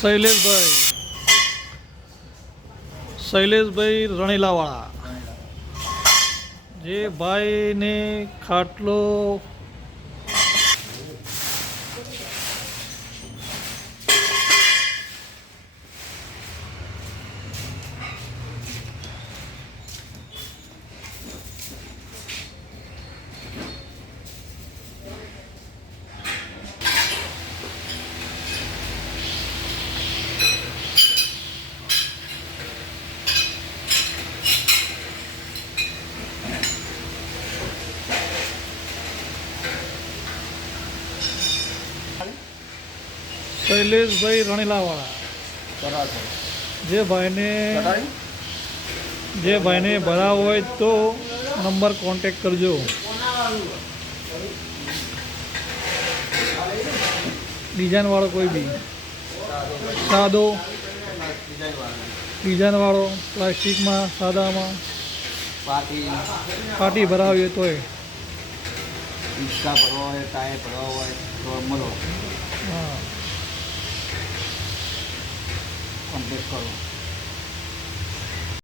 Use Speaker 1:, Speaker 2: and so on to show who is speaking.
Speaker 1: શૈલેષભાઈ. શૈલેષભાઈ રણીલાવાળા. જે ભાઈને ખાટલો શૈલેષભાઈ રણીલાવાળા. જે ભાઈને જે ભાઈને ભરાવો હોય તો નંબર કોન્ટેક કરજો. ડિઝાઇનવાળો કોઈ બી. સાદો. ડિઝાઇનવાળો પ્લાસ્ટિકમાં સાદામાં.
Speaker 2: પાટી.
Speaker 1: પાટી ભરાવી તોય.
Speaker 2: હિંચકા ભરવા હોય ટાયર ભરવા હોય તો কমপ্লিট করব